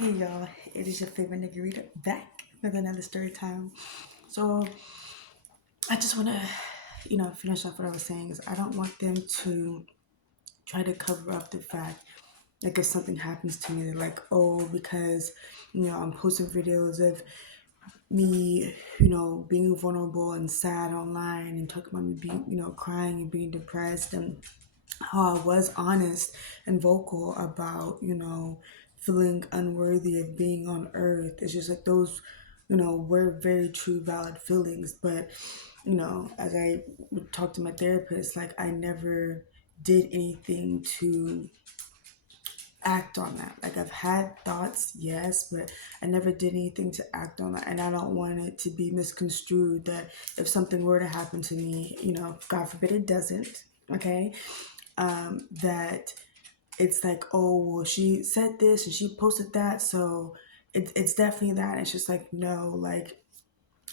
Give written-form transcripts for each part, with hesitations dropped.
Hey y'all, it is your favorite nigga reader back with another story time. So I just want to, finish off what I was saying is I don't want them to try to cover up the fact, like if something happens to me, they're like, oh, because, I'm posting videos of me, being vulnerable and sad online and talking about me being, crying and being depressed and how I was honest and vocal about, feeling unworthy of being on earth. It's just like those, were very true, valid feelings. But, as I would talk to my therapist, like I never did anything to act on that. Like I've had thoughts, yes, but I never did anything to act on that. And I don't want it to be misconstrued that if something were to happen to me, God forbid it doesn't, okay? That it's like, oh, well, she said this and she posted that, so it's definitely that. It's just like, no, like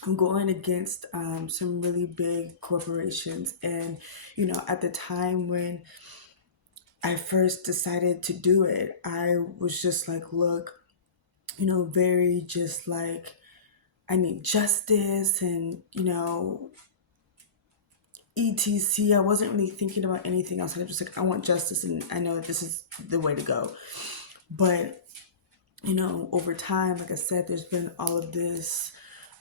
I'm going against some really big corporations. And, at the time when I first decided to do it, I was just like, look, very just like, I need justice and, etc. I wasn't really thinking about anything else. I was just like, I want justice and I know this is the way to go. But over time, like I said, there's been all of this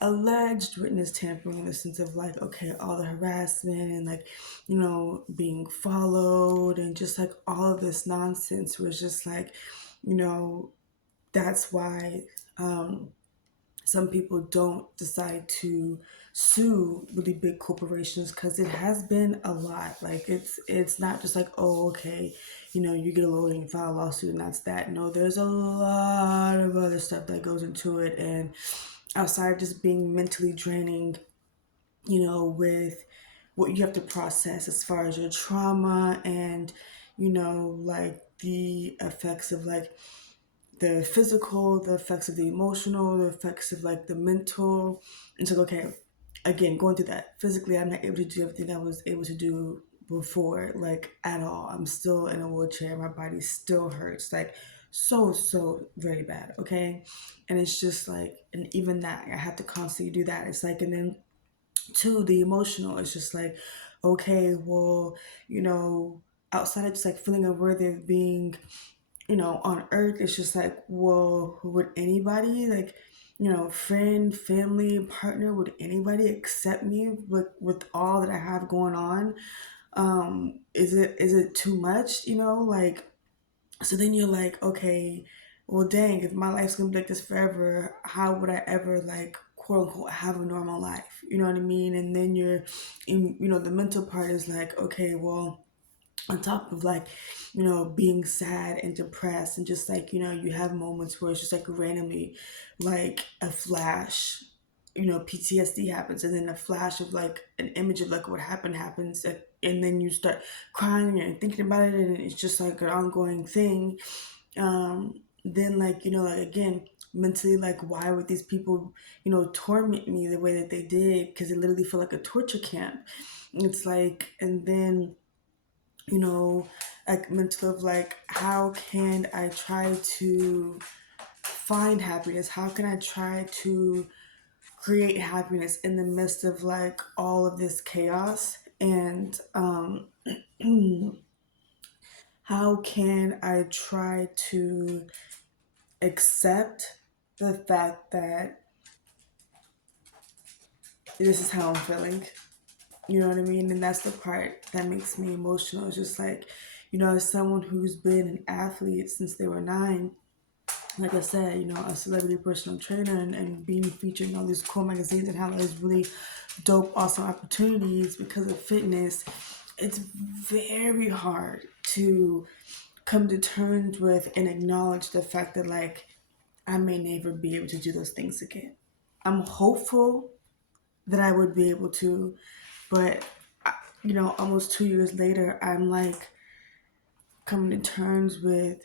alleged witness tampering in the sense of like, okay, all the harassment and like, being followed and just like all of this nonsense was just like, you know, that's why some people don't decide to sue really big corporations because it has been a lot. Like it's not just like, oh, okay, you get a lawyer and you file a lawsuit and that's that. No, there's a lot of other stuff that goes into it. And outside of just being mentally draining, with what you have to process as far as your trauma and, like the effects of like the physical, the effects of the emotional, the effects of like the mental. And so, okay, again, going through that physically, I'm not able to do everything I was able to do before, like at all. I'm still in a wheelchair. My body still hurts, like so very bad. Okay, and it's just like, and even that, I have to constantly do that. It's like, and then to the emotional, it's just like, okay, well, outside of just like feeling unworthy of being on earth, it's just like, well, would anybody like, friend, family, partner, would anybody accept me with all that I have going on? Is it too much? Like, so then you're like, okay, well, dang, if my life's gonna be like this forever, how would I ever like quote unquote have a normal life? You know what I mean? And then the mental part is like, okay, well, on top of like, being sad and depressed and just like, you have moments where it's just like randomly like a flash, PTSD happens and then a flash of like an image of like what happened happens and then you start crying and thinking about it and it's just like an ongoing thing. Then like, like again, mentally, like why would these people, torment me the way that they did? Because it literally felt like a torture camp. It's like, and then you know, like mental of like, how can I try to find happiness? How can I try to create happiness in the midst of like all of this chaos? And how can I try to accept the fact that this is how I'm feeling? You know what I mean? And that's the part that makes me emotional. It's just like, as someone who's been an athlete since they were 9, like I said, a celebrity personal trainer and being featured in all these cool magazines and having these really dope, awesome opportunities because of fitness, it's very hard to come to terms with and acknowledge the fact that, like, I may never be able to do those things again. I'm hopeful that I would be able to, but, almost 2 years later, I'm like coming to terms with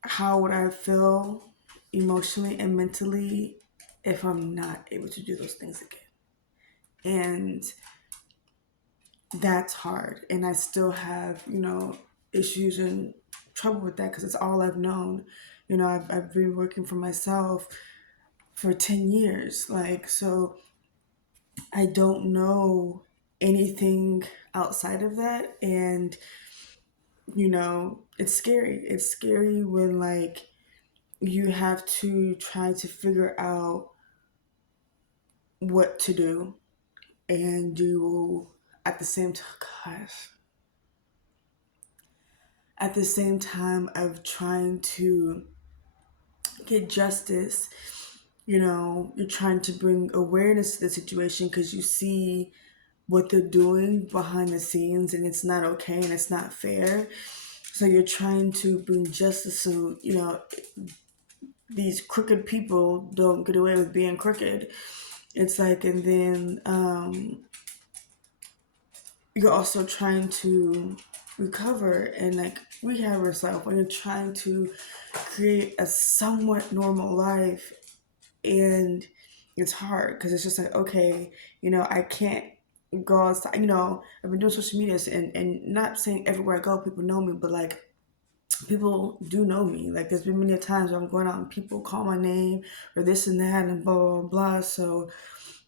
how would I feel emotionally and mentally if I'm not able to do those things again? And that's hard. And I still have, issues and trouble with that because it's all I've known. You know, I've been working for myself for 10 years. Like, so I don't know anything outside of that. And, you know, it's scary. It's scary when, like, you have to try to figure out what to do. And you, at the same time, gosh, at the same time of trying to get justice, you know, you're trying to bring awareness to the situation because you see what they're doing behind the scenes and it's not okay and it's not fair. So you're trying to bring justice so, you know, these crooked people don't get away with being crooked. It's like, and then you're also trying to recover and like rehab yourself when you're trying to create a somewhat normal life. And it's hard because it's just like, okay, you know, I can't go outside. You know, I've been doing social media and not saying everywhere I go people know me, but like people do know me. Like there's been many times where I'm going out and people call my name or this and that and blah blah blah. So,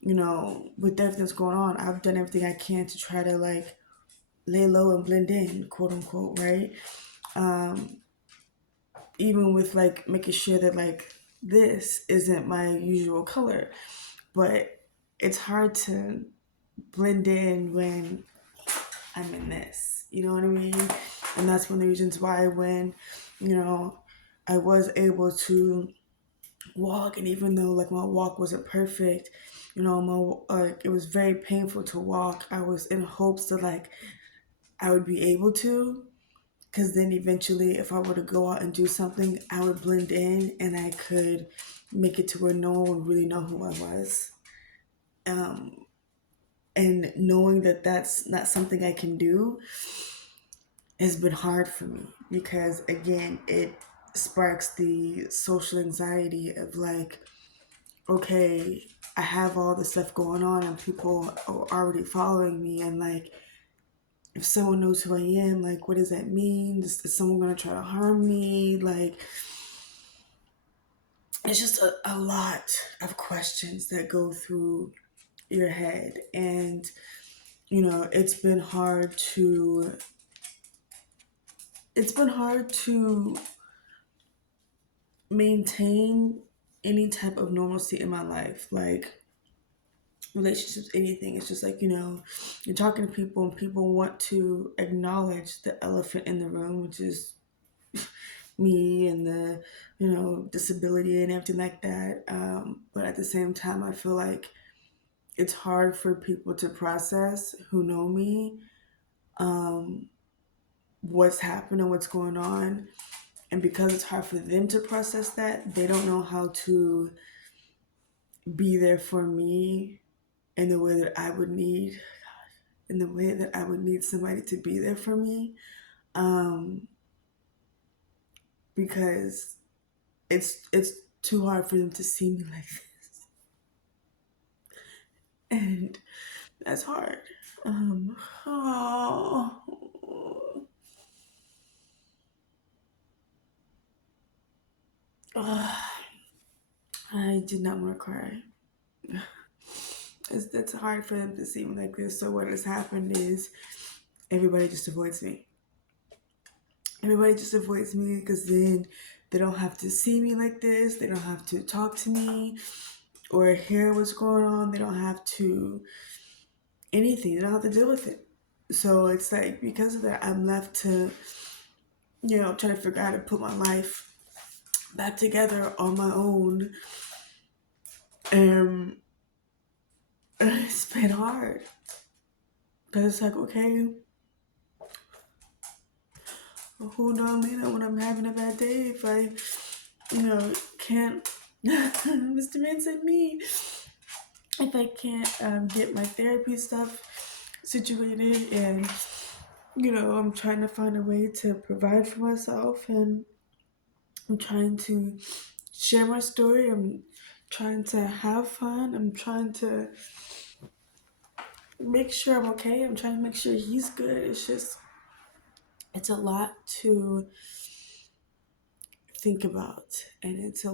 you know, with everything that's going on, I've done everything I can to try to like lay low and blend in, quote unquote, right? Um, Even with like making sure that like this isn't my usual color, but it's hard to blend in when I'm in this, you know what I mean? And that's one of the reasons why when, you know, I was able to walk, and even though like my walk wasn't perfect, you know, it was very painful to walk. I was in hopes that like I would be able to, because then eventually if I were to go out and do something, I would blend in and I could make it to where no one would really know who I was. Um, and knowing that that's not something I can do has been hard for me because again, it sparks the social anxiety of like, okay, I have all this stuff going on and people are already following me, and like if someone knows who I am, like what does that mean? Is someone gonna try to harm me? Like it's just a lot of questions that go through your head. And you know, it's been hard to maintain any type of normalcy in my life, like relationships, anything. It's just like, you know, you're talking to people and people want to acknowledge the elephant in the room, which is me and the, you know, disability and everything like that. But at the same time, I feel like it's hard for people to process who know me, um, what's happening, what's going on. And because it's hard for them to process that, they don't know how to be there for me in the way that I would need, in the way that I would need somebody to be there for me. Um, because it's too hard for them to see me like this. And that's hard. Oh, I did not want to cry. It's hard for them to see me like this. So what has happened is everybody just avoids me. Everybody just avoids me because then they don't have to see me like this. They don't have to talk to me or hear what's going on. They don't have to anything. They don't have to deal with it. So it's like because of that, I'm left to, you know, try to figure out how to put my life back together on my own. And it's been hard. But it's like, okay, who knows me when I'm having a bad day if I, you know, can't, Mr. Man said me, if I can't get my therapy stuff situated, and, you know, I'm trying to find a way to provide for myself, and I'm trying to share my story. I'm trying to have fun. I'm trying to make sure I'm okay. I'm trying to make sure he's good. It's just, it's a lot to think about, and it's a